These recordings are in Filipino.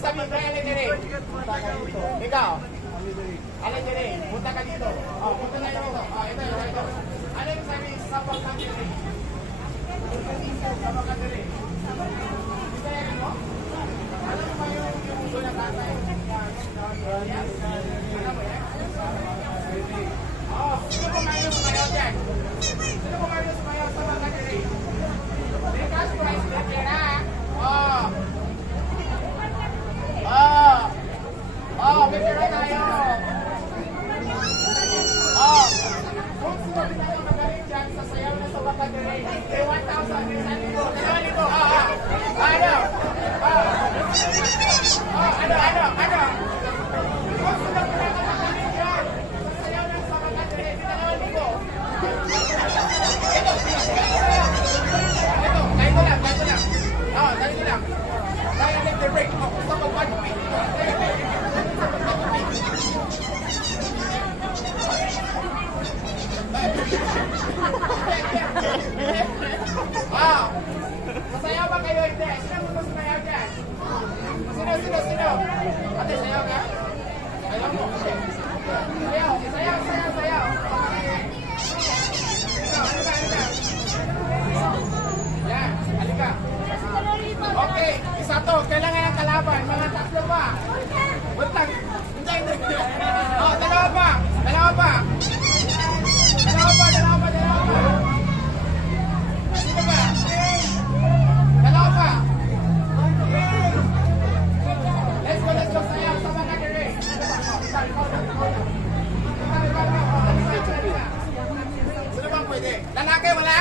sabihin ko, alin dire? Ikaw? Alin dire? Punta ka dito. Oh, punta na dito. Oh, ito. Ano yung sabihin? Sabak ka dire. Sabak ka dire. Ito yan mo? Alam mo ba yung uso na tatay? Alam mo yan? Oh, sino kumain sumayaw dyan? Sino kumain sumayaw sa mga dire? Because price na tira. Oh. May tira tayo. Oh. Kung sinabi tayo magaling dyan sa sayaw na sa baka dire, may 1,000, may 1,000. Ano? Ano? Kung sinabi tayo magaling dyan sa sayaw na sa baka dire, may 2,000. Ganito lang. Kaya let the break. Sa pag-1 Masayaw ba kayo? Hindi. Sino mo sumayaw dyan? Sino? Ate, sayaw ka? Sayaw mo. Sayaw. Halika. Yan, halika. Okay, isa to. Kailangan ng kalaban. Mga tatlo pa. Buntag. Hindi. Oh, dalawa pa. Sino ba? Dalawa pa. Let's go. Sayaw. Sama ka dire. Sino bang pwede? Lalaki, wala?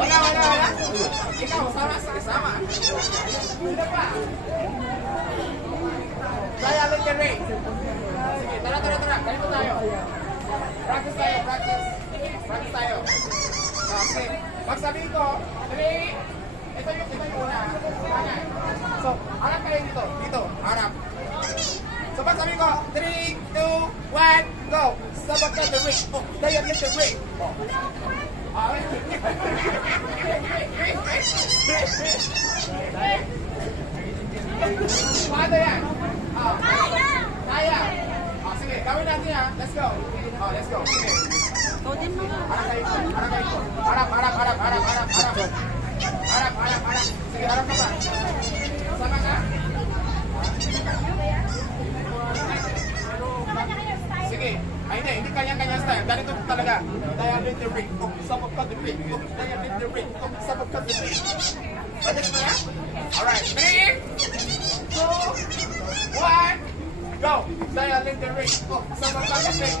Wala. Ikaw, sama. Sino pa? Kaya lang ka rin. Sige, tara. Ganito tayo. Practice tayo. Okay. Pag sabihin ko, 3. Ito yung una. So, harap kayo dito. Harap. So, pag sabihin ko, 3, 2, 1, go. Sabag ka the ring. Oh, dahil get the ring. Oh. Paano yan? Kaya. Sige, gawin natin ha. Let's go. Sige. Harap. Sige, harap ka ba? Sama ka? Sige. Ay, hindi kanya-kanya style. Ganito talaga. Dialect the ring. Sabag ka the ring. Dialect the ring. Sabag ka the ring. Pwede mo yan? Alright. 3, 2, 1, go! Dialect the ring. Sabag ka the ring.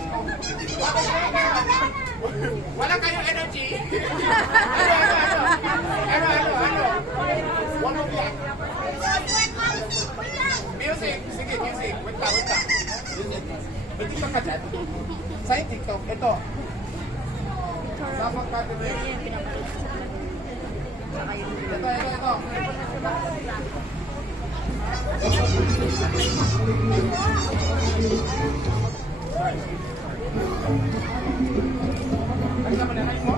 Wala kayong energy. Ano? One of yan. Music. Sige, music. Wait lang. Pwede ka ka dyan? Sa TikTok, ito. Sabag ka the ring. Ito. Halika mo na, halika mo.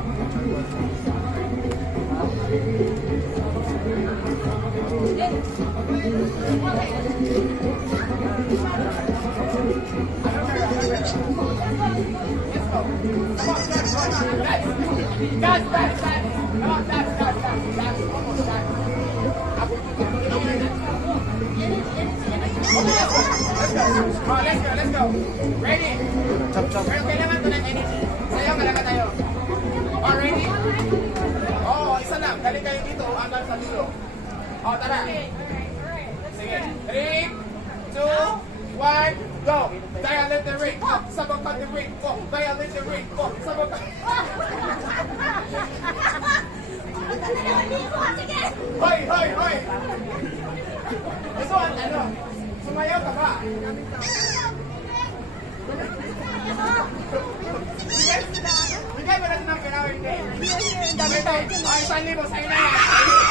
Let's go. Ready? Chop. Pero kailangan ko ng energy. Sayaw ka lang tayo. Oh, ready? Oh, isa lang. Galing kayo dito hanggang sa dulo. Oh, tara. Sige. 3, 2, 1, go. Dialect the ring. Sabag ka the ring. Dialect the ring. Sabag ka. Hoy. Ito ano? Sumayaw ka ba? Bigay mo natin ng pera, hindi. Dami tayo. Ay, 1,000 sa'yo na yan.